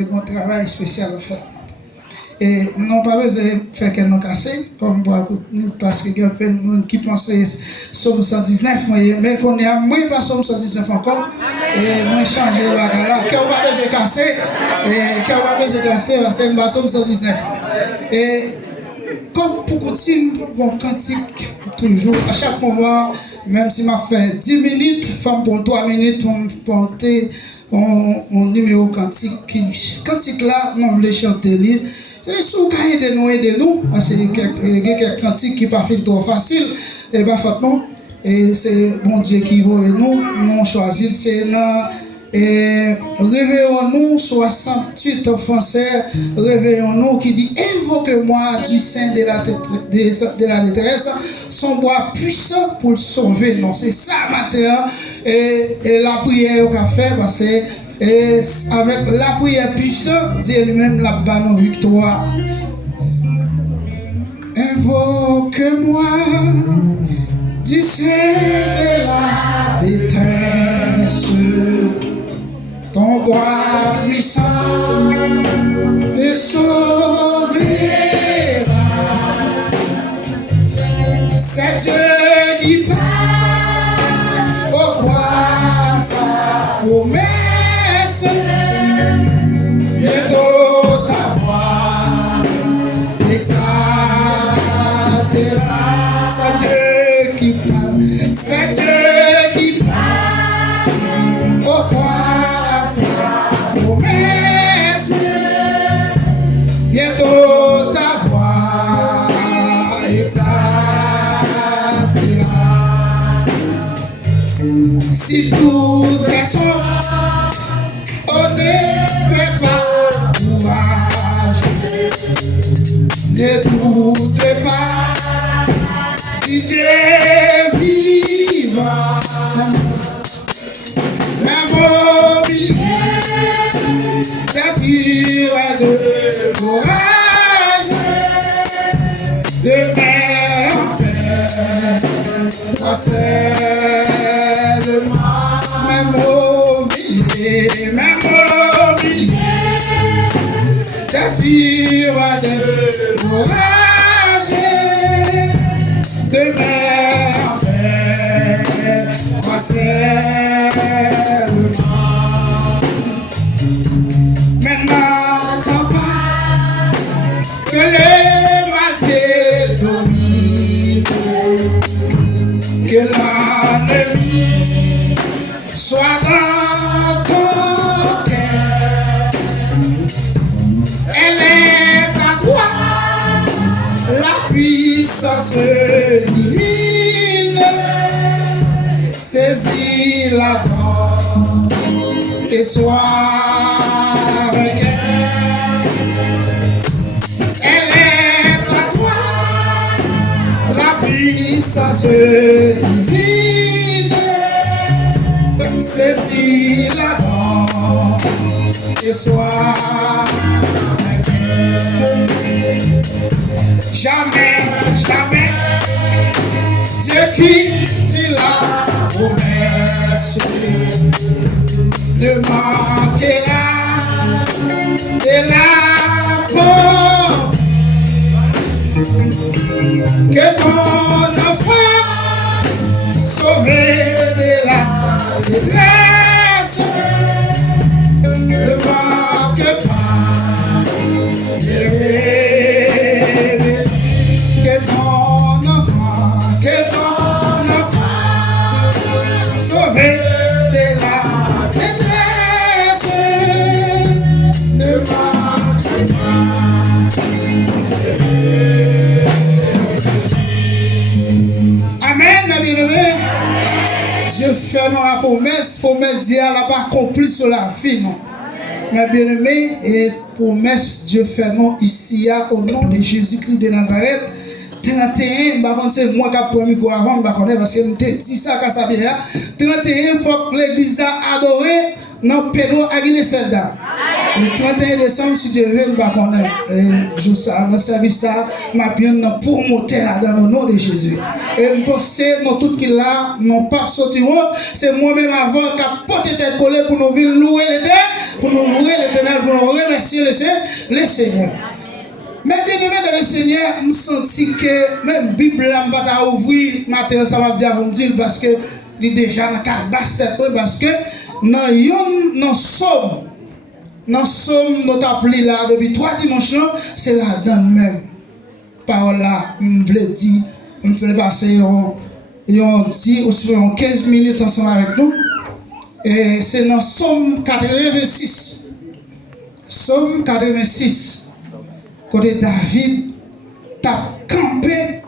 un travail spécial à faire. Et non pas besoin de faire qu'elle nous casse, comme parce qu'il y a plein de monde qui pense Somme 119, mais qu'on est à moins pas Somme 119 encore. Et moi changer le bagage là, qu'on va besoin de casser, et qu'on va besoin de casser, parce que c'est Somme 119. Et comme pour coutume, bon cantique, toujours, à chaque moment, même si m'a fait 10 minutes, femme pour 3 minutes pour me porter un numéro cantique. Cantique là, on voulait chanter. Et si vous aidez nous, parce qu'il y a quelques cantiques qui ne sont pas trop faciles, et pas facilement. Et c'est bon Dieu qui veut nous, nous choisir, c'est réveillons-nous, 68 français, réveillons-nous qui dit invoque-moi du sein de la détresse, son bois puissant pour le sauver. Non, c'est ça matin. Et la prière qu'on fait, parce que et avec la prière puissante, Dieu lui-même la bonne victoire. Invoque-moi du sein de la détresse, ton bras puissant te sauvera. C'est Dieu qui parle, au roi sa promesse. Bientôt ta voix exaltera. C'est Dieu qui parle, c'est Dieu qui parle, au roi sa promesse. Bientôt ta voix exaltera. Si tout est son, on ne peut pas courage. Ne doute pas, si Dieu est vivant. La mobilité t'affure de courage, de paix en paix, procède ma mobilité, t'affure de courage, de paix en paix, procède. Maintenant, t'en pas que les mal dominent, que l'ennemi soit dans ton cœur. Elle est à toi, la puissance divine. Saisis-la donc et sois regain. Elle est à toi, la puissance divine. Saisis-la donc et sois regain. Jamais, jamais, Dieu qui dit la promesse ne manquera de la pauvre. Que ton enfant sauvé de la détresse ne manque pas de que ton enfant sauvé de la détresse ne manque pas. Amen, mes bien-aimés. Dieu fait la promesse d'hier, elle n'a pas accompli sur la vie, non. Mes bien-aimés, et promesse Dieu fait non ici, au nom de Jésus-Christ de Nazareth. 31, c'est moi qui ai pris le micro avant, parce que je me dit ça, 31, il faut que l'église a adoré Non, Pedro Aguilé Selda. Le 31 décembre, si Dieu veut, je sais, dans le service, ma bien pour monter là dans le nom de Jésus. Et je pense que nous tous qui là, nous pas sorti c'est moi-même avant qui a porté tête collée pour nous venir louer l'éternel, pour nous louer l'éternel, pour nous remercier le Seigneur. Mais bien aimé dans le Seigneur, je me sens que même la Bible là, je vais ouvrir matin, ça va dire, vous me dire, parce que il est déjà dans 4 basses parce que dans Somme, nous appelé là depuis 3 dimanches, c'est là dans même. Parole là, je voulais dire, je voulais passer 15 minutes ensemble avec nous. Et c'est dans Somme 86. Somme 86. Côté David, t'a campé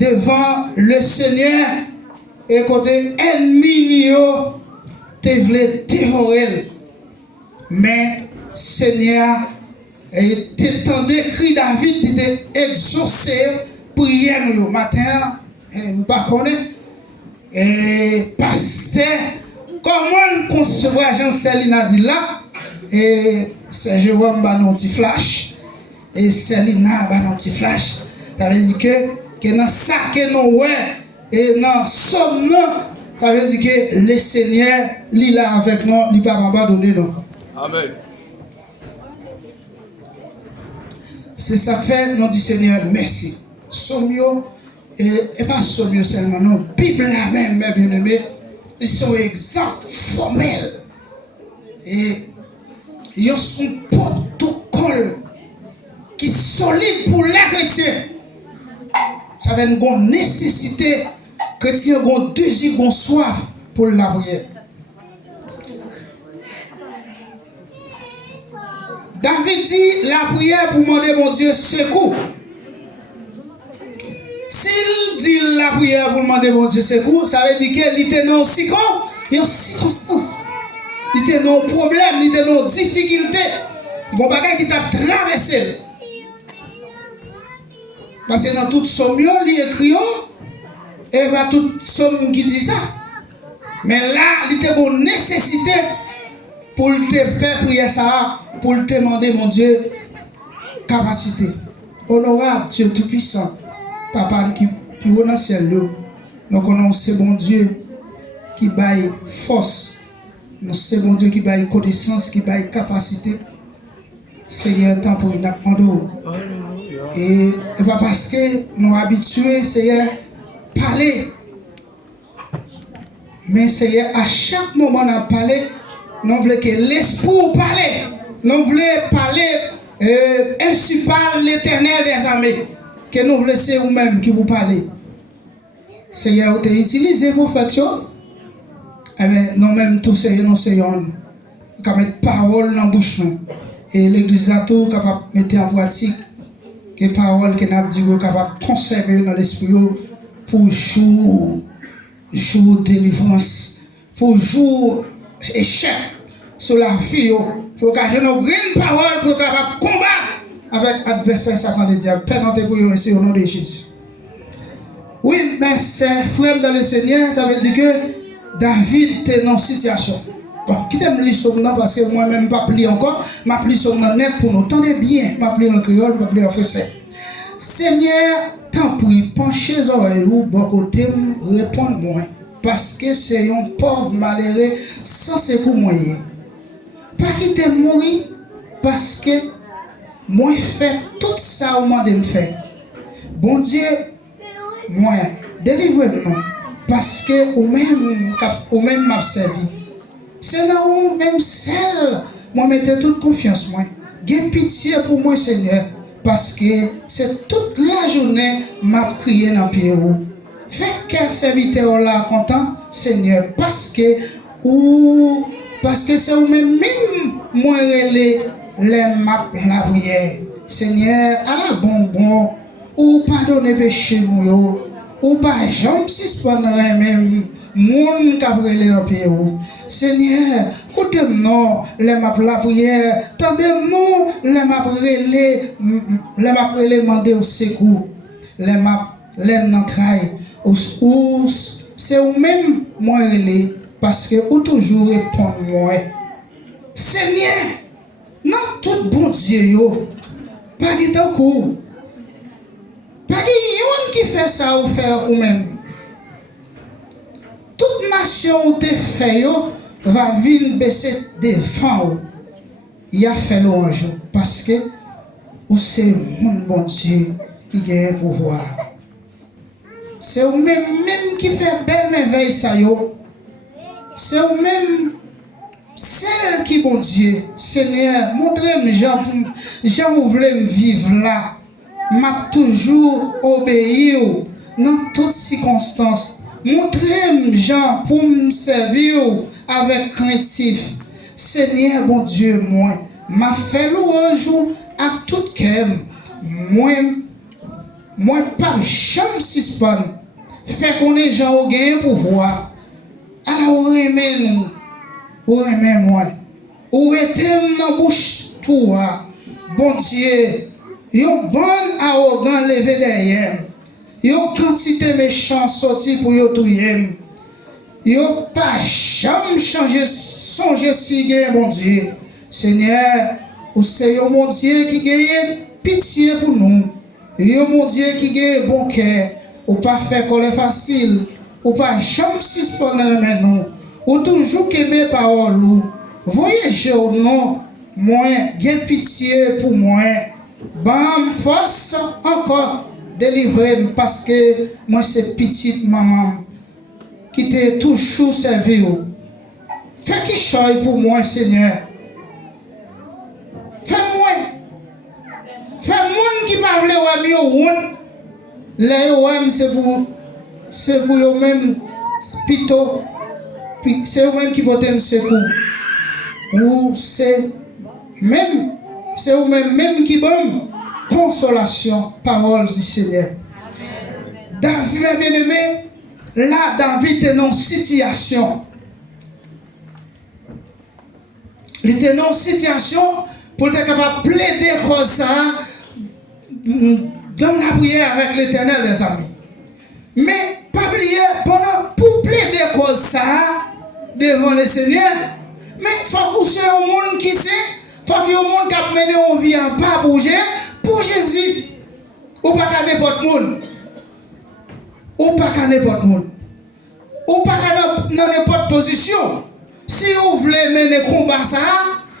devant le Seigneur et côté ennemi, te voulait dévorer. Mais Seigneur, il t'entendait cri David, il était exaucé, prière le matin, je ne connais pas. Et pasteur, comment concevoir Jean-Céline a dit là, et c'est Jérôme Banon petit flash, et Célina Banon petit flash, ça veut dire que dans ça que nous ouais, et dans somme, ça veut dire que le Seigneur, il est là avec nous, il ne va pas abandonner nous. Amen. C'est ça que fait, nous dit Seigneur, merci. Sommio, et pas sommio seulement, non. Bible la même, mes bien-aimés, ils sont exemples, formels. Et ils ont son protocole qui est solide pour les chrétiens. Ça va une grande nécessité, chrétiens ont désir, ont soif pour la prière. David dit la prière pour demander mon Dieu secours. S'il dit la prière pour demander mon Dieu secours, ça veut dire qu'il était dans une circonstance. Il était dans un problème, il était dans une difficulté. Il y a un bagage qui t'a traversé. Parce que dans toute somme, il écrit, et va toute somme qui dit ça. Mais là, il était dans une nécessité pour te faire prier ça, pour te demander, mon Dieu, capacité. Honorable Dieu Tout-Puissant, Papa qui est dans le ciel, nous connaissons bon Dieu qui baille force, nous c'est bon Dieu qui baille connaissance, qui baille capacité. Seigneur, tant pour une apprendre. Et pas parce que nous habitués, Seigneur, parler. Mais Seigneur, à chaque moment on a parlé, nous voulons que l'esprit parle. Nous voulons parler, ainsi parle l'Éternel des armées. Que nous voulons c'est vous-même qui vous parlez. Seigneur, vous avez utilisé vos fêtes. Eh bien, nous-mêmes, tous Seigneur, nous Seigneur, nous avons mettre parole dans la bouche. Et l'église a tout capable de mettre en pratique. Que parole que nous avons dit, capable de conserver dans l'esprit pour jour délivrance, pour jour échec sur la vie, pour occasionner nos grandes paroles pour capable combattre avec l'adversaire Satan le diable. Père, nous te prions ici au nom de Jésus. Oui, mais c'est frère dans le Seigneur, ça veut dire que David est dans une situation. Bon, qui t'aime lire sur nous parce que moi-même pas plié encore, m'a plié sur nous net pour nous. Tendez bien, m'a plié en créole, m'a plié en français. Seigneur, tant pis, penchez les oreilles ou bon côté, répondez-moi. Parce que c'est un pauvre malheureux sans secours moyen. Pas quitter mourir parce que moi fait tout ça au monde de me faire. Bon Dieu, moi, délivrez-moi parce que ou même m'a servi. C'est là où même celle, moi mettez toute confiance moi. Gain pitié pour moi Seigneur parce que c'est toute la journée m'a crié dans pied où. Fais que serviteur là content Seigneur parce que c'est vous-même moi les map la prière. Seigneur à la bonbon ou pardonner péché moi ou pas jamais suspendre même monde qui a brûlé dans pied où. Seigneur, écoutez-nous, les map la prière, tendez-nous, les map demander au secours, les map n'entraille, ou c'est vous-même, moi, Parce que ou toujours répondre moi. Seigneur, non tout bon Dieu yo, pas de temps court. Pas de yon qui fait ça ou faire ou même. Toute nation où te fait yo va venir baisser devant. Il a fait l'ange parce que ou c'est mon bon Dieu qui gagne le pouvoir. C'est vous-même qui fait belle merveille ça yo. C'est vous-même celle qui bon Dieu. Seigneur, montrez-moi Jean vous voulez me vivre là. M'a toujours obéi dans toutes circonstances. Montrez-moi Jean pour me servir avec craintif. Seigneur bon Dieu, moi m'a fait louange à tout cœur. Moi pas jamais suspendre. Fait qu'on est gens au gain pouvoir. Alors on remet nous. On remet moi. On était dans bouche toi. Bon Dieu. Yon bon arrogant levé derrière. Yon quantité méchant sorti pour yon touyer. Yon pas jamais changer songer si gain bon Dieu. Seigneur, ou c'est yon mon Dieu qui gagne pitié pour nous. Yon mon Dieu qui gagne bon cœur. Ou pas faire coller facile. Ou pas jamais suspendre nous. Ou toujours qu'aimer parole ou. Voyez au nom, moi, gain pitié pour moi. Bam, force encore délivrer parce que moi c'est petite maman qui t'a toujours servi. Fais qui choisit pour moi, Seigneur. Fais-moi. Fais-moi qui parle au ami. Les OM c'est pour eux-mêmes spito. C'est eux-mêmes qui votent un secours. Ou c'est même. C'est eux-mêmes qui donnent consolation, parole du Seigneur. David, bien-aimé, là, David est dans une situation. Il était dans une situation pour être capable de plaider comme ça dans la prière avec l'Éternel, les amis. Mais, pas oublier, pour plaider comme ça devant le Seigneur, mais il faut que c'est un monde qui sait. Faut que le monde qui a mené en vie en pas bouger pour Jésus. Ou pas qu'à n'importe monde. Ou pas qu'à n'importe monde. Ou pas qu'à n'importe position. Si vous voulez mener combat ça,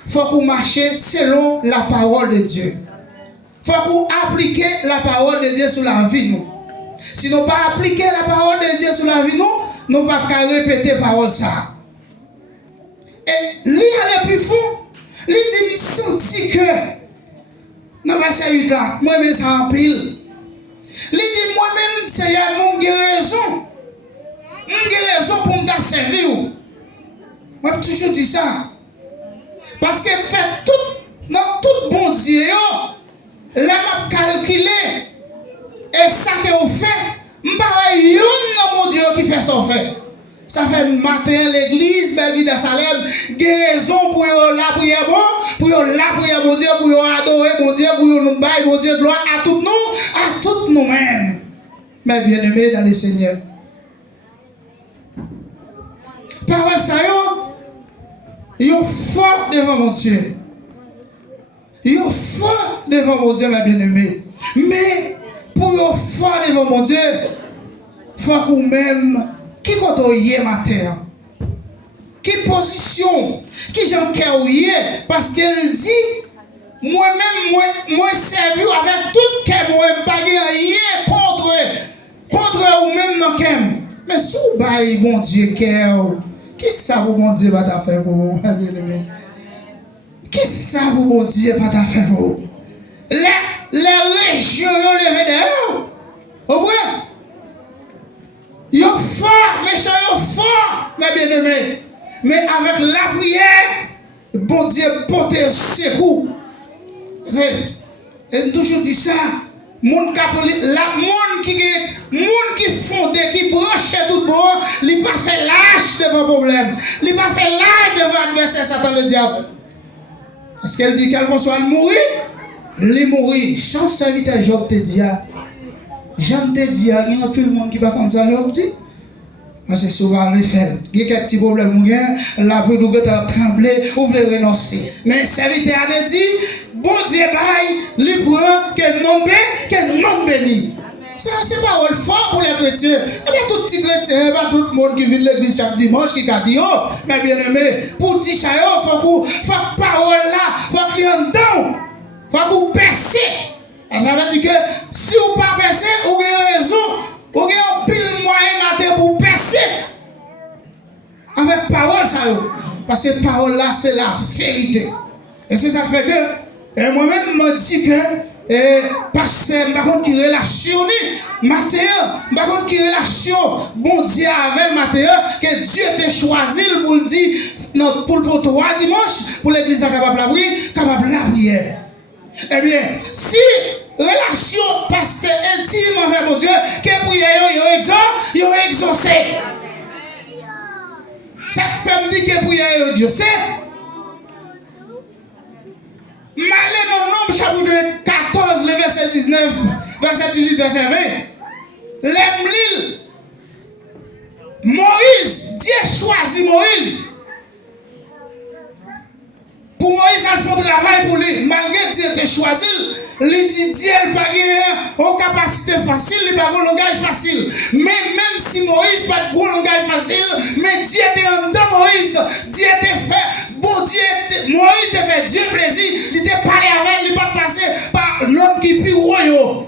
faut que vous marchiez selon la parole de Dieu. Faut que vous appliquiez la parole de Dieu sur la vie nous. Si nous pas appliquer la parole de Dieu sur la vie nous, nous ne pouvons pas répéter la parole ça. Et lui aller plus fond. Il dit, me senti que, dans verset 8 là, moi-même ça en pile. Il dit, moi-même, c'est mon guérison. Mon guérison pour me servir. Moi, je toujours dit ça. Parce que fait tout, dans tout bon Dieu, là, je calculé. Et ça que vous faites, je ne sais pas mon Dieu qui fait ça fait. Ça fait matin l'église, belle vie de Salem, guérison pour la prière bon, pour la prière bon Dieu, pour adorer bon Dieu, pour nous bailler bon Dieu, gloire à toutes nous-mêmes. Mais bien aimés dans le Seigneur. Parole ça yo fort devant mon Dieu. Yo fort devant mon Dieu, mes bien-aimés. Mais pour yo fort devant mon Dieu, faut que vous-même qui côtoie matin? Qui position? Qui j'en carrière? Parce qu'elle dit, moi servi avec tout cœur, moi pas rien contre vous-même dans cœur. Mais si vous baillez bon Dieu cœur, qui ça vous bon Dieu va faire pour vous, bien-aimé? Qui ça vous bon Dieu va faire pour vous? Les régions ont levé dehors. Au revoir. Yo fort, méchant, yo fort, mes bien-aimés. Mais avec la prière, bon Dieu porte secours. Et toujours dit ça, monde qui fondé, qui branche tout bon, il pas fait lâche devant problème. Il pas fait lâche devant adversaire Satan le diable. Parce qu'elle dit qu'elle soit mourir, il mourir. Chance serviteur Job te dit. J'aime te dire, il y a un peu de monde qui va comme ça, Job dit. Parce que si vous allez faire, il y a quelques petits problèmes, la vie nous a tremblé, vous voulez renoncer. Mais le serviteur a dit, bon Dieu, il prend que non béni. Ça, c'est pas un fort pour les chrétiens. Et bien, tout petit chrétien, tout le monde qui vient de l'église chaque dimanche, qui a dit, oh, mais bien aimé, pour dire ça, il faut que parole là, il faut qu'il y ait un don, il faut que vous percez. Ça veut dire que si vous ne pas percez, vous avez raison, vous avez un pile moyen matin pour percer. Avec parole, ça, parce que parole là, c'est la vérité. Et c'est ça qui fait que, moi-même, je me dis que, parce que je qui relation Matthieu, je qui relation bon Dieu avec Matthieu, que Dieu t'a choisi pour le dire pour 3 dimanches, pour l'église capable de la prière. Eh bien, si relation pasteur intime avec mon Dieu, que prière yo exaucé. Ça fait me dire que prière yo exaucé. Malé dans Nombre chapitre 14, le verset 19, verset 18, verset 20. L'Emlil, Moïse, Dieu choisit Moïse. Pour Moïse, il faut travail pour lui. Malgré Dieu te choisi, il dit Dieu n'a pas une capacité facile, il n'a pas un langage facile. Mais même si Moïse n'a pas de langage facile, mais Dieu était en dedans Moïse. Dieu t'a fait, bon Dieu, Moïse t'a fait Dieu plaisir. Il t'a parlé avec, il n'a pas passé par l'homme qui prie royaume.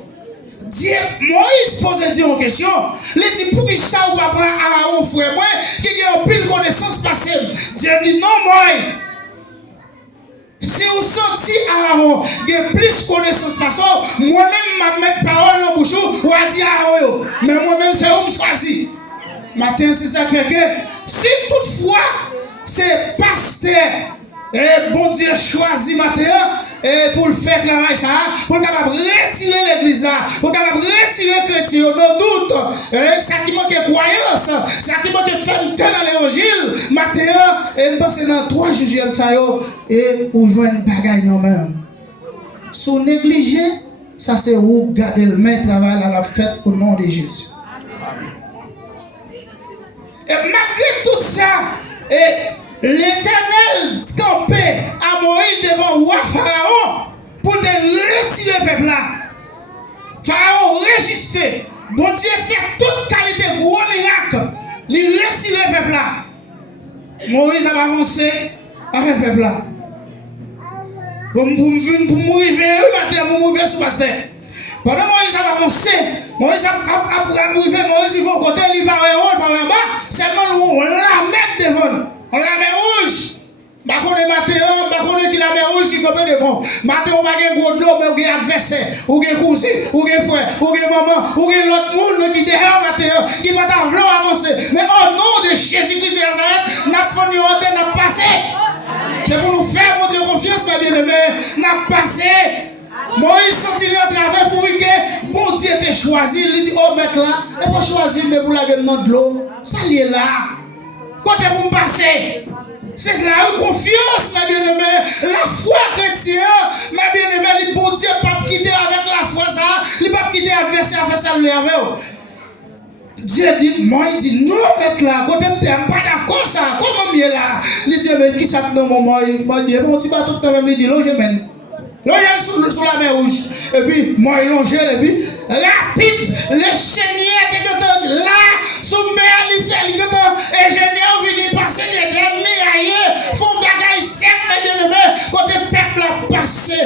Dieu, Moïse pose Dieu une question. Il dit pour qui ça ou pas prendre Aaron frère moi qui a une pile connaissance passée. Dieu dit non moi. Si vous sentez Aaron, il y a plus de connaissances par ça, moi-même, je mettre parole dans la bouche, ou à dire Aaron, mais moi-même, c'est où je choisis. Matin, c'est ça qui fait que, si toutefois, c'est pasteur, et bon Dieu choisit matin, et pour le faire travail ça, pour capable retirer l'église là, pour capable retirer le chrétien, no doute, ça qui manque de croyance, ça qui manque de femme dans l'évangile, matin, et nous passons dans 3 juges de ça, et vous jouez une bagaille nous-mêmes. Si vous négligez, ça c'est vous garder le main travail à la fête au nom de Jésus. Et malgré tout ça, l'Éternel campait à Moïse devant le roi Pharaon pour te retirer le peuple là. Pharaon résistait. Bon Dieu fait toute qualité gros miracle. Il retire le peuple là. Moïse a avancé avec le peuple là. Pour mourir sous pasteur. Pendant Moïse a avancé, Moïse a arrivé, Moïse il va côté, il va en bas, seulement on la met devant. On la met rouge. Par contre, Mathéo, qui la met rouge qui compte devant. Mathéo, on va gagner gros de l'eau, mais on a un adversaire, ou un cousin, ou un frère, ou un maman, ou un autre monde qui derrière Mathéo, qui va vouloir avancer. Mais au nom de Jésus-Christ de Nazareth, nous avons fait ordre, nous avons passé. C'est pour nous faire, mon Dieu, confiance, ma bien-aimée, nous avons passé. Moïse sentit à travers pour que bon Dieu t'a choisi. Il dit, oh, mec là, et pas choisir, mais pour la gueule de l'eau. Ça y est là. Quand vous me passez, c'est la confiance, ma bien-aimée. La foi chrétienne, ma bien-aimée, le bon Dieu ne peut pas quitter avec la foi ça. Il ne peut pas quitter l'adversaire avec ça. Dieu dit, moi, il dit, non, mec là, quand tu n'es pas d'accord ça, comment il est là? Il dit, mais qui ça non, moi, il dit, bon, tu vas tout le temps, il dit, logement. L'oreille sur la mer rouge. Et puis, moi, il longe, et puis, rapide, le Seigneur est là, sous mer, il fait, il est ingénieur, il passer, il est mirailleux, font bagaille sec, mais bien aimé, côté peuple a passé,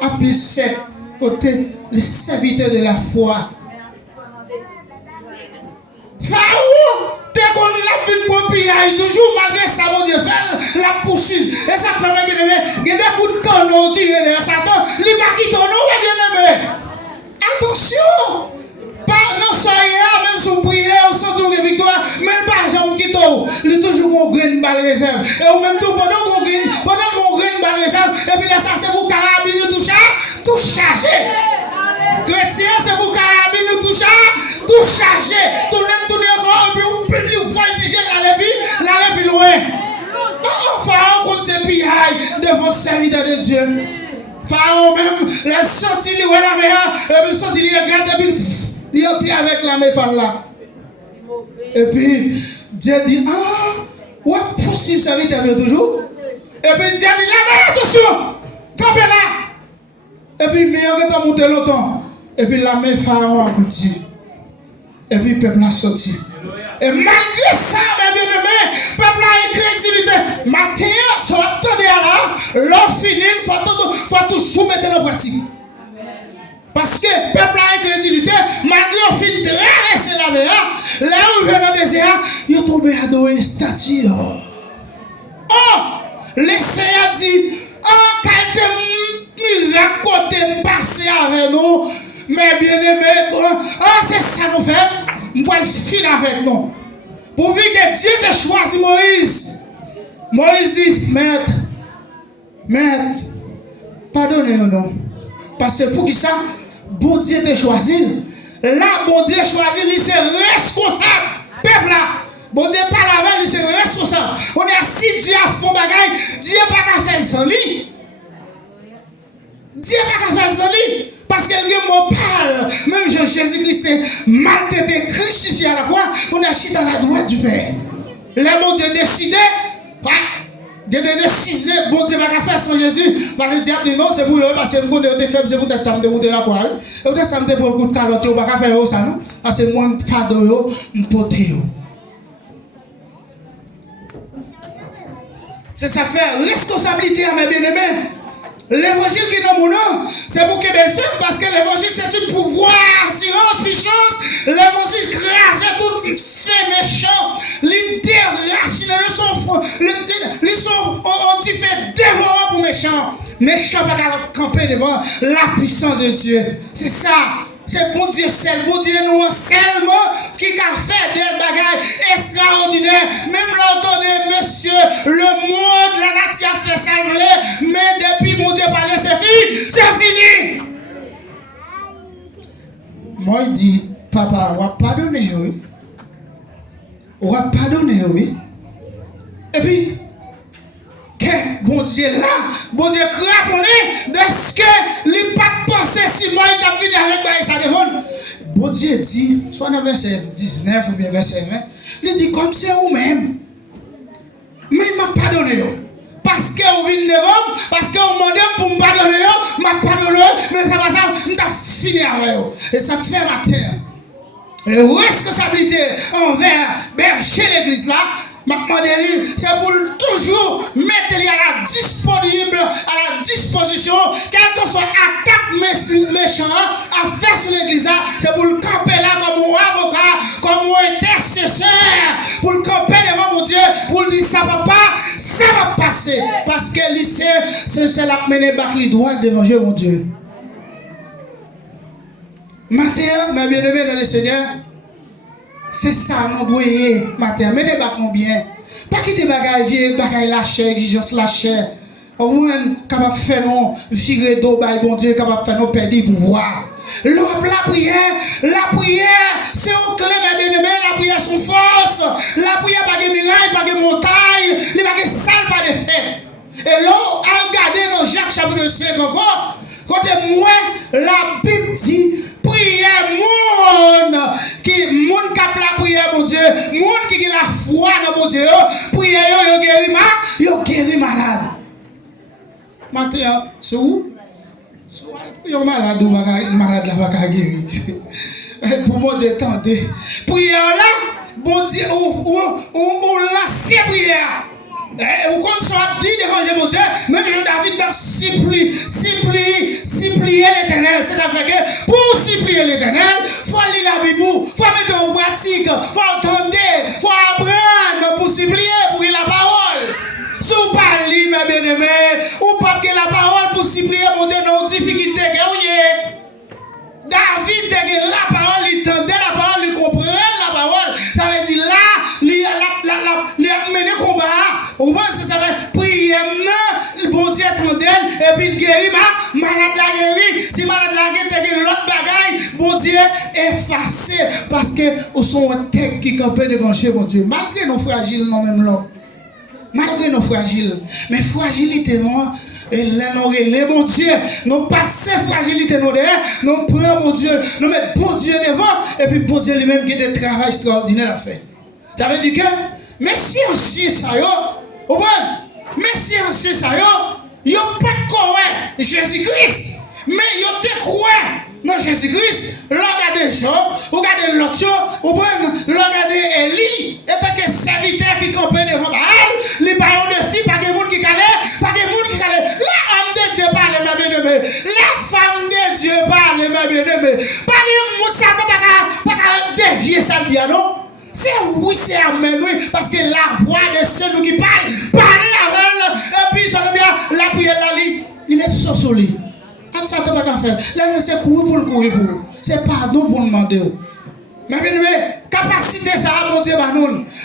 à plus sec, côté les serviteurs de la foi. Pharaon, dès qu'on l'a vu pour piller, toujours malgré ça, mon Dieu, fait la poursuite. Et ça fait même bien aimé, il y a des coups de canon tirés de Satan, il va quitter nous, bien aimé. Attention, pas non soyez même sous prière, sans tour de victoire, même pas jamais quitter, il est toujours qu'on graine balle réserve. Et au même temps, pendant qu'on graine balle réserve, et puis là, ça c'est pour carabiner tout chargé. Chrétien, c'est pour carabiner tout chargé, tourner encore, et puis vous pouvez vous voir l'aller plus loin. Pharaon contre ses pillailles devant ce serviteur de Dieu. Pharaon même, les sorti, il voit la mer, et puis sorti, il regarde, et puis il entre avec la main par là. Et puis, Dieu dit, ah, ouais, poursuivre sa vie toujours. Et puis, Dieu dit, la main, attention, campez là. Et puis, mais il a monté longtemps. Et puis, la main pharaon a goûté. Et puis, le peuple a sorti. Et malgré ça, mes bien-aimés, le peuple a incrédulité. Matin, si on attendait là, l'on finit, il faut tout soumettre en pratique. Parce que le peuple a incrédulité, malgré on finit de traverser la mer, là où il vient dans le désert, il est tombé à adorer une statue. Oh, le Seigneur dit, oh, quand il raconte passer avec nous, mes bien-aimés, oh, c'est ça nous fait. Nous allons finir avec nous. Pour que Dieu te choisi Moïse. Moïse dit, maître, pardonnez-nous. Parce que pour qui ça, bon Dieu te choisi. Là, bon Dieu choisi, il est responsable. Peuple là, bon Dieu parle avec, il est responsable. On est assis, Dieu a fait bagaille, Dieu n'a pas qu'à faire sans lui. Dieu n'a pas qu'à faire sans lui. Parce que Dieu me parle, même Jésus-Christ est mal crucifié à la croix, on a chité à la droite du Père. Là, bon Dieu décidé, bon Dieu va faire sans Jésus, parce que le diable dit non, c'est pour eux, parce que vous êtes faible, c'est peut-être ça me démonter la croix. Et peut-être ça me démonter pour le coup de calotte, on va pas faire ça, non? Parce que moi, je fado, je pote. C'est ça fait responsabilité à mes bien-aimés. L'évangile qui est dans mon nom, c'est pour que belle femme, parce que l'évangile c'est un pouvoir, assurance, puissance. L'évangile crase tout fait méchant, les déraciner, ils sont, on dit fait dévorant pour méchant. Méchant pas camper devant la puissance de Dieu. C'est ça. C'est bon Dieu seul, bon Dieu nous seulement qui a fait des bagailles extraordinaires. Même l'entendez, monsieur, le monde, la nature a fait ça, mais depuis mon Dieu parlait, c'est fini. Moi, il dit, papa, on va pardonner, oui. On va pardonner, oui. Et puis, bon Dieu là, bon Dieu craponné de ce que il pas pensé si moi il t'a venu avec ça devant. Bon Dieu dit, soit dans verset 19 ou bien verset 20, il dit comme c'est vous-même. Mais il m'a pardonné. Parce que vous venez devant, parce que vous demandez pour me pardonner, m'a pardonné, mais ça va ça, on t'a fini avec vous. Et ça fait matin. Et responsabilité envers berger l'église là. C'est pour toujours mettre à la disposition, quelle que soit attaque méchante à faire sur l'église, c'est pour le camper là comme un avocat, comme un intercesseur, pour le camper devant mon Dieu, pour lui dire ça va pas, ça va passer. Parce que c'est la mener bac les droits devant mon Dieu. Matin, mes bien-aimés dans le Seigneur, c'est ça, nous doyons matin. Mais les bacs nous bien. Pas quitter bagaille vieux, bagaille lâcher, exigence lâcher. On est capable de faire nos virer d'eau, bon Dieu, capable de faire nos perdre le pouvoir. La prière, c'est au clé, mes bien-aimés, la prière c'est une force. La prière, pas de miraille, pas de montagne, il n'y a pas de salle, pas de fête. Et là, à regarder dans Jacques chapitre 5 encore, quand moi, la Bible dit, prière, monde qui cap la prière, mon Dieu, monde qui a la foi dans mon Dieu, prière, yo guéri malade. Maintenant, c'est où? Yo malade ou malade la va guérir. Pour mon Dieu, attendez. Prière là, bon Dieu, on lance prière. Ou comme ça dit devant mon Dieu, même David a supplié l'Éternel. C'est ça fait que pour supplier l'Éternel, il faut lire la Bible, il faut mettre en pratique, il faut entendre, il faut apprendre pour supplier, pour lire la parole. Si vous parlez, mes bien-aimés, ou pas que la parole pour supplier, mon Dieu, dans une difficulté. David a la parole, il entendait la parole, il comprenait la parole. Ça veut dire là, il a mené le combat. Au moins, ça veut prier, bon Dieu attendait, et puis il guérit, malade la guérit. Si malade la guérit, l'autre bagaille, bon Dieu effacé. Parce que nous sommes un tête qui campait devant chez mon Dieu. Malgré nos fragiles, non même là. Malgré nos fragiles. Mais fragilité, non. Et là, nous relèvons, mon Dieu, nous passons fragilité, nous derrière, nous prenons, mon Dieu, nous mettons bon Dieu devant, et puis bon Dieu lui-même qui a des travaux extraordinaires à faire. Ça veut dire que, messieurs anciens, ça y est, messieurs anciens, ça y est, ils n'ont pas de corps Jésus-Christ, mais ils ont des croix dans Jésus-Christ. Regardez Job, regardez l'autre, regardez Élie, et tant que serviteur qui campait devant Baal, les parents de filles, pas de monde qui calait, pas de monde qui calait. L'homme de Dieu parle, ma bien-aimée. La femme de Dieu parle, ma bien-aimée. Pas de monde, ça ne peut pas dévier ça, non? C'est oui, c'est amen, oui, parce que la voix de celui qui parle avec et puis ça veut dire la prière là, il est sur son lit. Comme ça, tu ne peux pas faire. Là, c'est courir pour le courir pour. C'est pardon pour demander. Mais bien, capacité ça, mon Dieu,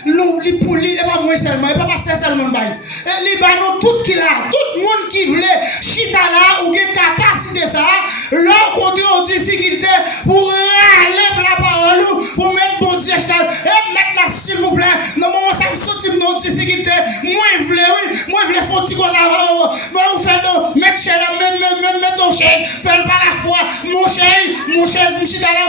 nous, pour lui, et pas moi seulement, et pas pasteur seulement, il va nous tout qui là, tout le monde qui voulait, chita là, ou qui capacité ça, leur côté en difficulté pour aller la parole, pour mettre bon Dieu, et mettre là, s'il vous plaît, non, moi, ça me sortit de nos difficultés, moi, je voulais, oui, moi, je voulais faire un petit cosa avant, moi, vous faites, mettre chez là, mettre ton chien, faites pas la foi, mon chien, chita là,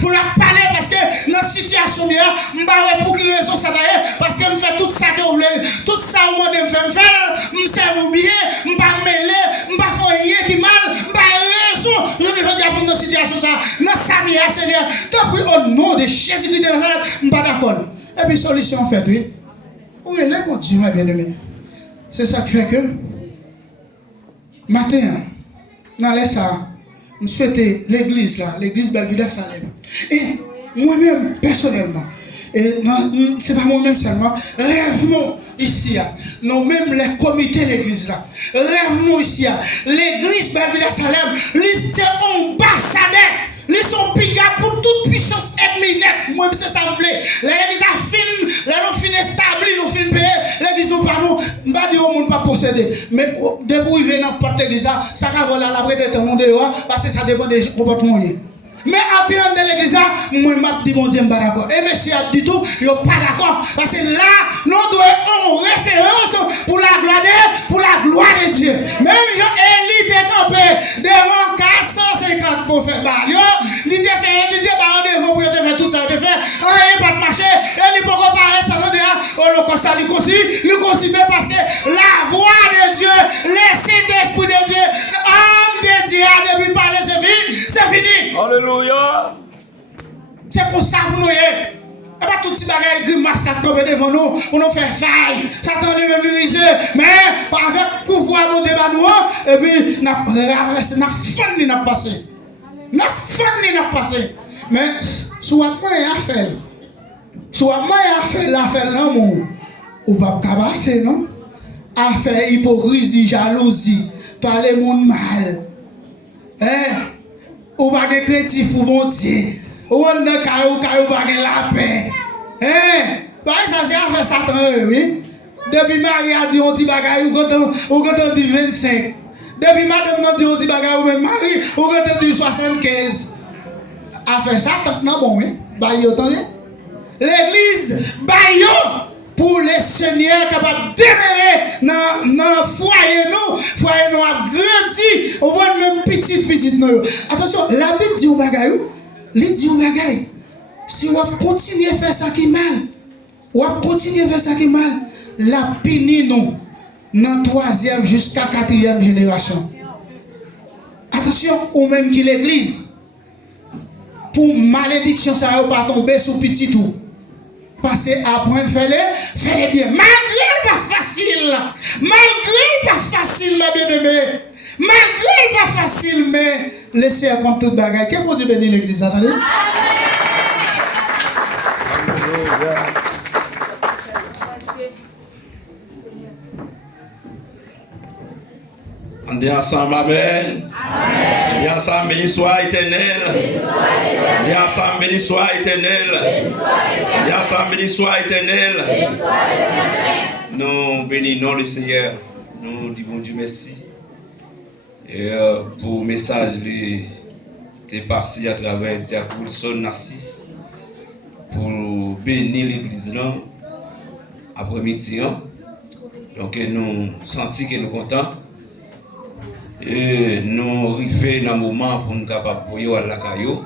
pour la parler, parce que dans cette situation, je ne sais pas pour qui raison ça d'ailleurs, parce que je fais tout ça que vous voulez, tout ça au monde me fait faire, je sais bien, je ne pas mêler, je ne pas faire rien qui mal, je ne pas raison. Je veux dire pour nos situations, dans sa vie, Seigneur, tant pis au nom de Jésus-Christ de Nazareth, je ne suis pas d'accord. Et puis, solution en fait, oui. Oui, là, mon Dieu, ma bien-aimée. C'est ça qui fait que, matin, dans les ça, je souhaitais l'église là, l'église Belleville Salem. Et moi-même, personnellement, et c'est pas moi-même seulement, rêvons ici, nous-mêmes les comités de l'église là, rêvons ici, l'église Belleville Salem, les ambassadeurs. Ils sont piga pour toute puissance ennemie. Moi, c'est ça me plaît. L'église a fini, nous fin établi, nous fin payé. L'église nous parle, nous ne pas dire au monde pas posséder. Mais depuis qu'il vient dans la porte de l'église, ça va voler la vraie tête au monde dehors, parce que ça dépend des comportements. Mais en termes de l'église, moi, je dis mon Dieu, je ne suis pas d'accord. Et monsieur a dit tout, je ne suis pas d'accord. Parce que là, nous devons une référence pour la gloire de Dieu. Même Jean-Élie était campé devant 450 prophètes. Il était fait, devant pour faire tout ça. Il était fait, il n'y a pas de marché. Et il ne peut pas paraître, ça veut dire, l'Holocauste, il considère parce que la voix de Dieu, le Saint-Esprit de Dieu, l'âme de Dieu, depuis parler, c'est fini. Alléluia. C'est pour ça que nous sommes. Et pas tout petit bagage grimace qui tombe devant nous, pour nous faire faille. Ça tente de mémoriser. Mais avec pouvoir, mon Dieu, et puis, nous avons passé. Mais, soit moi à faire. Soit moi à faire l'affaire l'amour. Ou pas cabasser, non? À faire hypocrisie, jalousie, parler monde mal. Ou pas de créatif ou bon Dieu. Ou on ne caillou pas de la paix. Ça c'est affaire Satan, oui. Depuis Marie a dit on dit bagaille ou quand on dit 25. Depuis madame a dit on dit bagaille ou même Marie ou quand on dit 75. Affaire Satan, non bon, oui. Bayo, attendez. L'église, bayo. Pour les seigneurs capables d'élever dans le foyer nous a grandi, on voit même petit nous. Attention, la Bible dit au bagay, il dit au bagay. Si on continue à faire ça qui mal, la puni nous dans 3e jusqu'à 4e génération. Attention, ou même qui l'église, pour malédiction ça va pas tomber sur petit tout. Parce qu'apprendre fais-les bien. Malgré pas facile, ma bien-aimée. Malgré pas facile, mais laissez à compte toute bagaille. Que bon Dieu bénisse l'église, attendez. On dit ensemble, amen. On dit ensemble, béni soit éternel. On dit ensemble, béni soit éternel. On dit ensemble, béni soit éternel. Nous bénissons le Seigneur. Nous disons Dieu merci. Et pour le message qui est passé à travers Diacre Wilson Narcisse pour bénir l'église après-midi. Donc nous sentons que nous sommes contents. Et nous arrivons dans un moment pour nous capables de voir la caillou.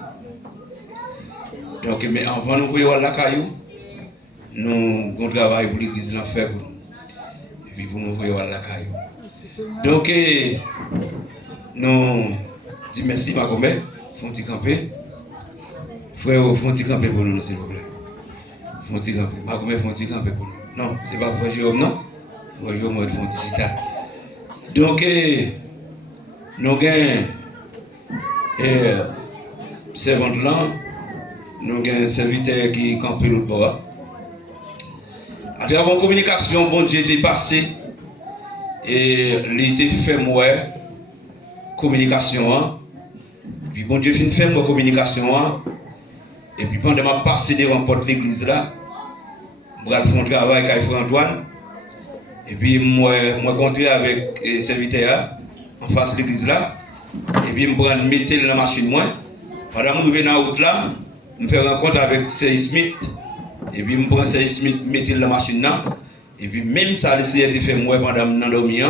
Donc, mais avant de voir la caillou, nous avons travail pour l'église là fait pour nous. Et puis pour nous voir la caillou. Donc, nous disons merci, Magomé, font-ils camper. Frère, font-ils camper pour nous, s'il vous plaît. Font-ils camper. Magomé, font-ils camper pour nous. Non, ce n'est pas Frère Jérôme, non. Frère Jérôme, ils font cita. Donc, nous avons servant là, nous avons un serviteur qui campe l'autre bord. À travers la communication, bon Dieu était passé et il était fait moi communication. Puis bon Dieu fin fait moi communication. Et puis pendant que je passé devant la porte de l'église là, je vais faire un travail avec Frère Antoine. Et puis moi rencontré avec le serviteur en face de l'église là. Et puis je vais mettre dans la machine moi. Pendant que je vais dans la route là, je fais rencontre avec Sey Smith. Et puis je prends Sey Smith, mettre dans la machine là. Et puis même ça, le Seigneur a fait moi pendant que je dormi. Le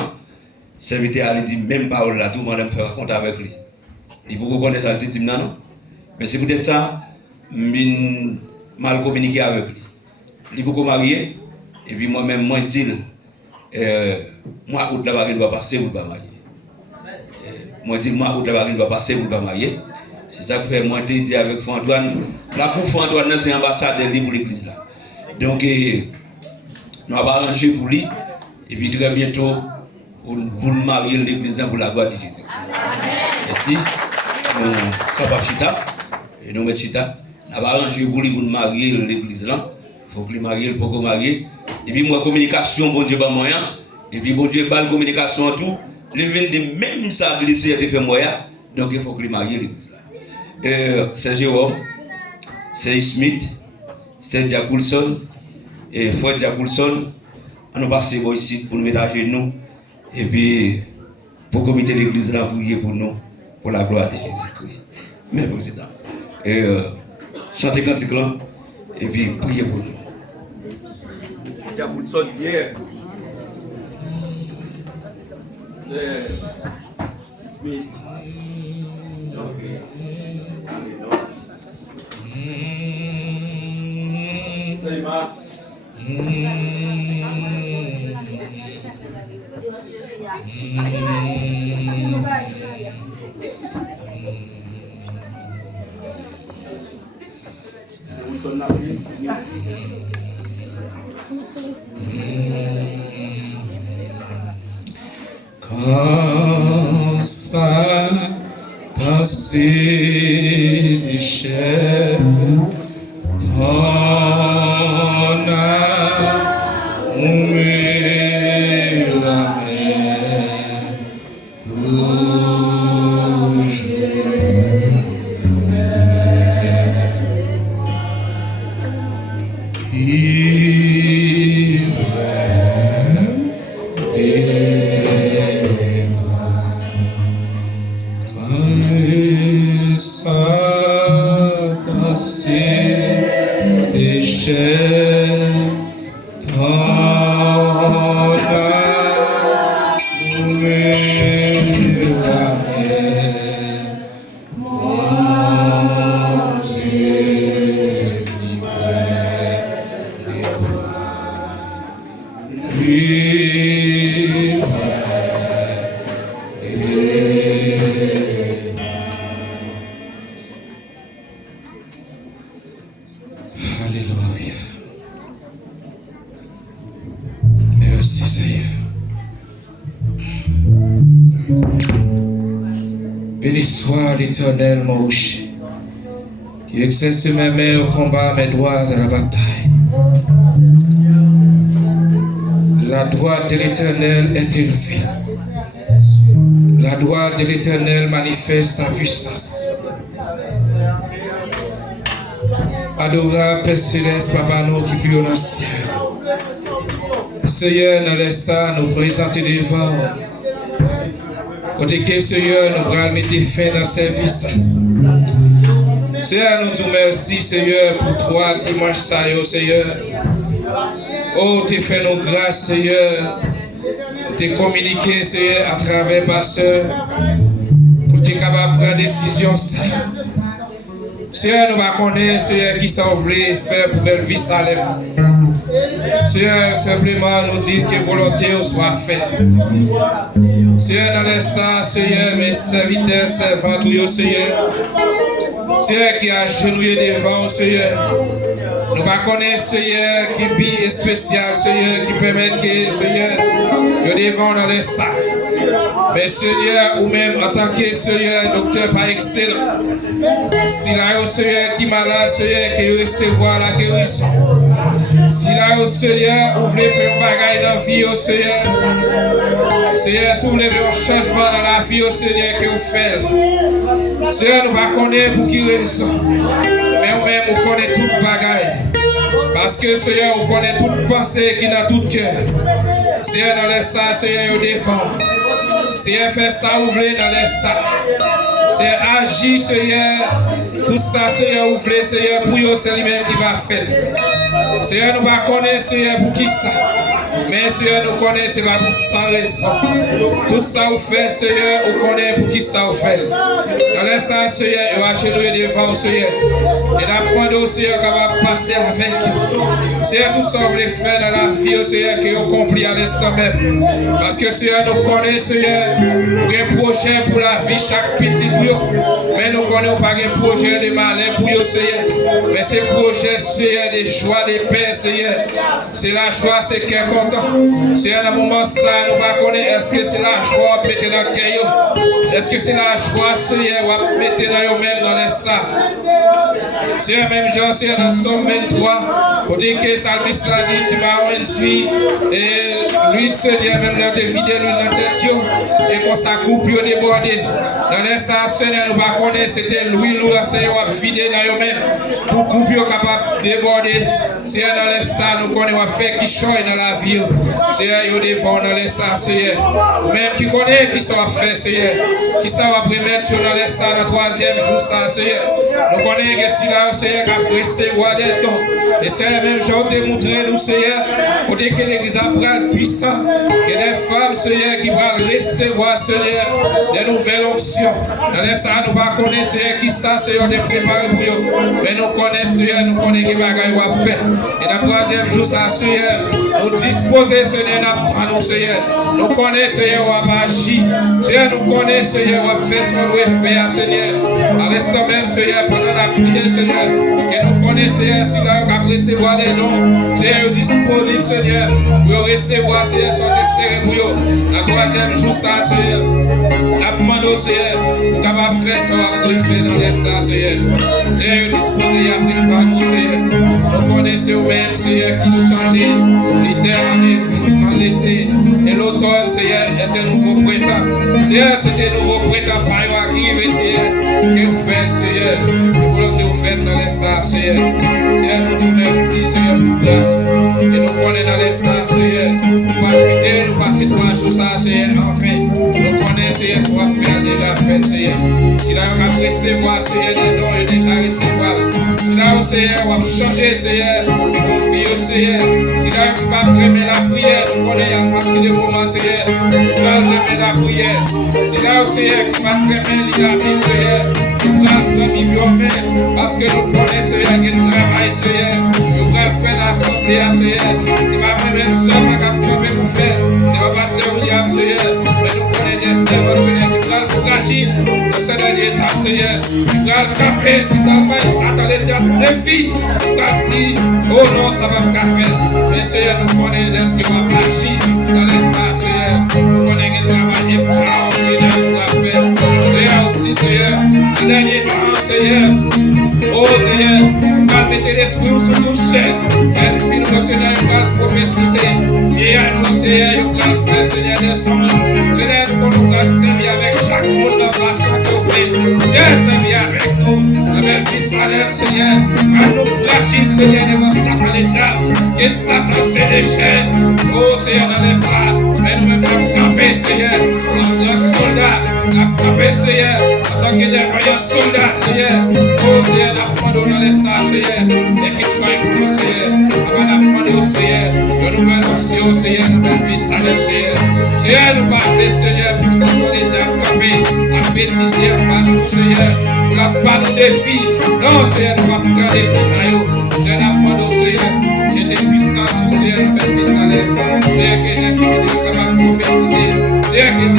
serviteur a dit même parole là, tout le monde me fait rencontre avec lui. Il faut connaître ça, il dit non. Mais c'est peut-être ça, je mal communiqué avec lui. Il faut marier. Et puis moi-même, moi, je dis, moi, la bague doit passer pour ne pas marier. Moi, je dis, moi, la bague doit passer pour ne pas marier. C'est ça que fait moi, je dis avec Frère Antoine. La pour Frère Antoine, c'est l'ambassadeur pour l'église là. Donc, nous avons arrangé pour lui. Et puis très bientôt, pour le marier l'église pour la gloire de Jésus. Merci. Nous sommes Chita. Et nous mettons Chita. Nous avons arrangé pour lui pour le marier l'église là. Il faut que le marier, pour que marier. Et puis moi, communication, bon Dieu, pas moyen. Et puis bon Dieu, pas de communication tout. Le vient de même ça, le Seigneur fait moyen. Donc il faut que le marier l'église là. C'est Jérôme, c'est Smith, c'est Jack Wilson. Et Frère Jack Wilson, on nous passe ici pour nous mettre à genoux. Et puis, pour le comité de l'église là, prier pour nous, pour la gloire de Jésus-Christ. Mais président. Et chanter cantique là, et puis prier pour nous. Jack Wilson, hier, c'est Smith. C'est Marc. Quand ça passe des chefs, Alléluia. Merci Seigneur. Béni soit l'Éternel, mon rocher, qui exerce mes mains au combat, mes doigts à la bataille. La droite de l'Éternel est élevée. La droite de l'Éternel manifeste sa puissance. Adorable Père Céleste, Papa, nous qui prions dans le ciel. Seigneur, nous laissons nous présenter devant. Côté que Seigneur, nous allons mettre fin dans le service. Seigneur, nous disons merci, Seigneur, pour 3 dimanches, Seigneur. Oh, tu fais nos grâces, Seigneur. Tu communiqué, Seigneur, à travers pasteur. Pour être capable de prendre des décisions. Seigneur, nous va connaître, Seigneur, qui s'en voulait faire pour belle vie Salem. Seigneur, simplement nous dire que volonté soit faite. Seigneur, dans les ça, Seigneur, mes serviteurs, servantes, Seigneur. Seigneur, qui a agenouillé devant, Seigneur. Nous ne connaissons Seigneur qui est bien spécial, Seigneur, qui permet que, Seigneur, nous devons dans les ça. Mais Seigneur, ou même en tant que Seigneur, docteur par excellence, si là, Seigneur, qui est malade, Seigneur, qui recevoir la guérison. Si là, Seigneur, vous voulez faire un bagage dans la vie, Seigneur. Seigneur, si vous voulez faire un changement dans la vie, Seigneur, que vous faites. Seigneur, nous ne connaissons pas pour qui raison. Mais nous-mêmes, nous connaissons tout bagage. Parce que Seigneur, vous connaissez toute pensée qui est dans tout cœur. Seigneur, dans les ça, Seigneur, vous défend. Seigneur, fait ça, vous voulez dans les ça. Seigneur, agir, Seigneur. Tout ça, Seigneur, vous voulez, Seigneur, pour vous, c'est lui-même qui va faire. Seigneur, nous ne connaissons pas, Seigneur, pour qui ça. Mais Seigneur, nous connaissons, c'est pas pour sans raison. Tout ça, vous faites, Seigneur, vous connaissez pour qui ça vous fait. Dans les ça, Seigneur, vous achetez devant, Seigneur. Et d'apprendre, Seigneur, qu'on va passer avec vous. Seigneur, tout ça, vous voulez faire dans la vie, Seigneur, que vous compris à l'instant même. Parce que, Seigneur, nous connaissons, Seigneur, nous avons un projet pour la vie, chaque petit pour mais nous connaissons pas un projet de malheur pour vous, Seigneur. Mais c'est projet, Seigneur, de joie, de paix, Seigneur. C'est la joie, c'est qu'un content. Seigneur, dans le moment ça, nous ne connaissons pas, est-ce que c'est la joie de mettre dans le cœur? Est-ce que c'est la joie, Seigneur, de mettre dans vous-même dans les ça? Seigneur, même Jean, Seigneur, dans Somme 23, côté que Salmis l'a dit, tu m'as rendu, et lui, Seigneur, même là, tu es vidé, lui, dans tête, et qu'on s'accoupe, il est débordé. Dans les ça, Seigneur, nous ne connaissons pas, c'était lui, nous, Seigneur, vidé dans vous-même, pour couper, capable de déborder. Seigneur, dans les ça, nous connaissons, faire qui change dans la vie. Seigneur, il est devant dans les ça, Seigneur. Ou même qui connaît, qui soit fait, Seigneur, qui soit remettre dans les ça, dans le troisième jour, ça, Seigneur. Nous connaissons que si là, Seigneur, qui a recevoir des dons. Et Seigneur, même Jean te montré, nous, Seigneur, côté que l'église a pris puissant, et des femmes, Seigneur, qui vont recevoir, Seigneur, des nouvelles options. Dans les ça, nous ne connaissons, Seigneur, qui ça, Seigneur, de préparer pour eux. Mais nous connaissons, Seigneur, nous connaissons qui va faire. Et dans le troisième jour, ça, Seigneur, nous disposer, Seigneur, dans nous, Seigneur. Nous connaissons, Seigneur, on va agir. Seigneur, nous connaissons, Seigneur, on va faire ce qu'on doit faire, Seigneur. À l'instant même, Seigneur, pendant la prière, Seigneur, que nous connaissons, Seigneur, si là, on va recevoir des dons, Seigneur, disponible, Seigneur, pour recevoir, Seigneur, son serré pour eux. Dans le troisième jour, ça, Seigneur, la demande, Seigneur, pour capable faire ce qu'on doit faire dans les ça, Seigneur. Seigneur, disposé à prier par nous, Seigneur. Nous connaissons même, Seigneur, qui changeait l'hiver en l'été. Et l'automne, Seigneur, est un nouveau printemps. Seigneur, c'est un nouveau printemps par eux qui arrive, Seigneur. Que vous faites, Seigneur. Que volonté vous faites dans les ça, Seigneur. Seigneur, nous disons merci, Seigneur, pour grâce. Et nous connaissons dans les ça, Seigneur. Pour activité, nous passer 3 jours, ça, Seigneur, enfin. Nous connaissons, Seigneur, soit fait, déjà fait, Seigneur. Si là, on va recevoir, Seigneur, des dons, et déjà recevoir. Si là, Seigneur, on va changer, Seigneur, confie au Seigneur. Si là, on va remettre la prière, nous connaissons à partir de moment, Seigneur, on va remettre la prière. Si là, Seigneur, qui va remettre la vie, Seigneur, on va remettre parce que nous connaissons, Seigneur, qu'il travaille, Seigneur. Nous allons faire l'assemblée, Seigneur. C'est pas même seul, on va vous faire. C'est pas passer au diable, Seieur. Mais nous connaissons des servants, Seigneur, qui vont fragile dans ce dernier temps, Seieur. Qui vont camper, si tu as fait Satan, les diables, défis. Tu vas dire, oh non, ça va me faire. Mais Seieur, nous connaissons ce qui va agir dans les temps, Seieur. Nous connaissons le travail extraordinaire pour la faire. Seigneur, aussi, Seieur, le dernier temps, Seigneur. Oh Seigneur, nous allons mettre l'esprit sur nos chaînes. Jeune fille, nous, Seigneur, nous allons prophétiser. Et à nous, Seigneur, nous allons faire, Seigneur, des songes. Seigneur, nous allons servir avec chaque monde de façon que vous faites. Seigneur, servir avec nous. La belle vie s'enlève, Seigneur. À nous fragiles, Seigneur, devant Satan les diables. Que Satan se déchaîne. Oh Seigneur, dans les salles. Mais nous-mêmes, nous camper, Seigneur. Nous sommes soldats. Nous camper, Seigneur. En tant que des vaillants soldats, Seigneur. Oh Seigneur, apprendre dans les salles, Seigneur. Et qui soient pour nous, Seieur. Avant d'apprendre au Seigneur. De nouvelles options, Seigneur. Nouvelle vie s'enlève, Seieur. Seigneur, nous parlons, Seigneur, pour Satan les diables camper. La bénéficier en face, nous, Seigneur. Pour la part de défi. Non, Seigneur, nous va prendre des défis, Seigneur. Seigneur, apprendre au Seigneur. mettez puissance au Seigneur, nous mettez Salem. Seigneur, que j'ai pu capable de prophétiser. Seigneur, que le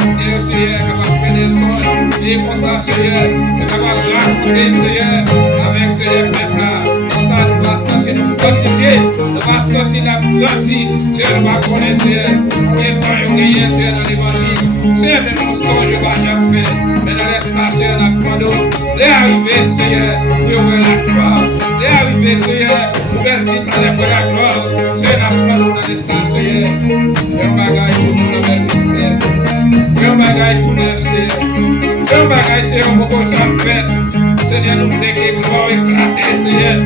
Seigneur capable de faire des songes. Et comme ça, Seigneur, capable de raconter, Seigneur, avec Seigneur, peuple là. Comme ça, nous va sentir nous fortifier. Nous va sentir nous grandir. Seigneur, nous va connaître, Seieur, quel temps nous gagner, Seigneur, dans l'évangile. Seigneur, même nos songes, je ne vais jamais faire. Mais dans les stations, nous apprenons. Les arrivées, Seigneur, nous ouvrons la gloire. Les arrivées, Seigneur, nouvelle vie, ça lève la gloire. Seigneur, nous apprenons dans les sens, Seigneur. Fais un bagage pour nous, nouvelle vie, Seigneur. Fais un bagage pour nous, Seigneur. Fais un bagage, Seigneur, pour qu'on s'en fait. Seigneur, nous voulons que gloire éclate, Seigneur.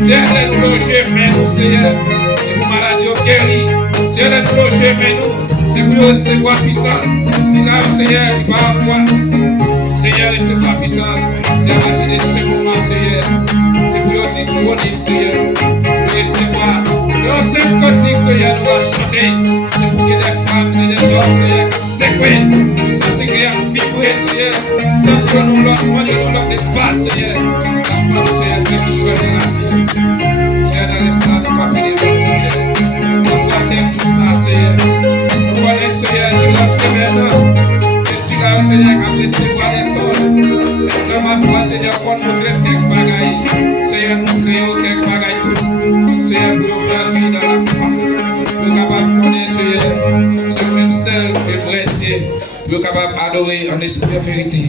Seigneur, nous loger, mais nous, Seigneur. C'est pour maladie guérie. Seigneur, nous loger, mais nous. C'est pour recevoir puissance. C'est là, Seigneur, il va avoir. Seigneur, recevoir puissance. C'est à partir de ce moment, Seigneur. C'est pour être disponible, Seigneur. Pour recevoir. Dans cette cantique, Seigneur, nous allons chanter. C'est pour que des femmes et des hommes, Seigneur, s'écoutent. Sans que nous vibrer, Seigneur. Sans que nous leur prenions notre espace, Seigneur. Nous, Seigneur, fais qu'il soit dans la vie. Seigneur, dans les salles, nous va bénir, Seigneur. Nous croisons tout ça, Seigneur. Nous connaissons, Seigneur, de la semaine. Je suis là, Seigneur, à recevoir les songes. Je m'envoie, Seigneur, pour nous montrer quelques bagailles. Seigneur, nous créons quelques bagailles tout. Seigneur, pour nous grandir dans la foi. Nous capables de connaître, Seigneur, c'est même celle que vrai Dieu. Nous capables d'adorer en esprit et vérité.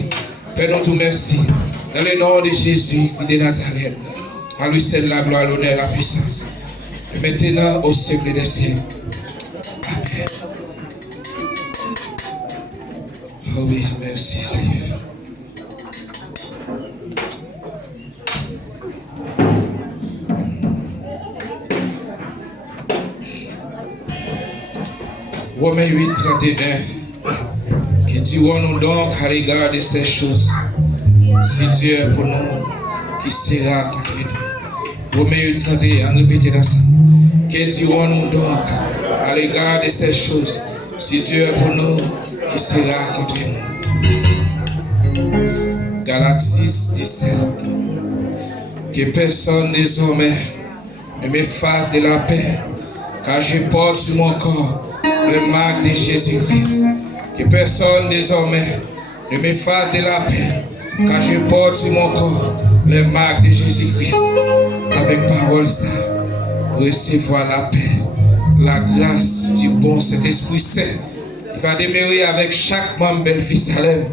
Père, nous tout merci. Dans le nom de Jésus, qui est de Nazareth. À lui seul la gloire, l'honneur, la puissance. Et maintenant, au siècle des siècles. Amen. Oh oui, merci Seigneur. Romains 8, 31. Qui dirons-nous donc à l'égard de ces choses? Si Dieu est pour nous, qui sera contre nous? Romains 8, 31, répétez dans ça. Que dirons-nous donc à l'égard de ces choses? Si Dieu est pour nous, qui sera contre nous? Galates 6, 17. Que personne désormais ne me fasse de la paix, car je porte sur mon corps le marque de Jésus-Christ. Que personne désormais ne me fasse de la paix, car je porte sur mon corps le marque de Jésus-Christ. Avec parole ça, recevoir la paix, la grâce du bon Saint-Esprit Saint. Il va demeurer avec chaque membre de Salem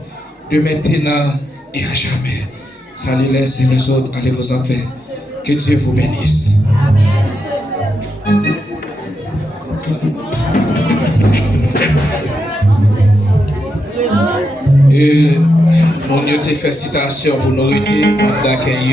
de maintenant et à jamais. Salut les uns les autres, allez vous en paix. Que Dieu vous bénisse. Et mon Dieu te fait citation pour nous aider d'accueillir.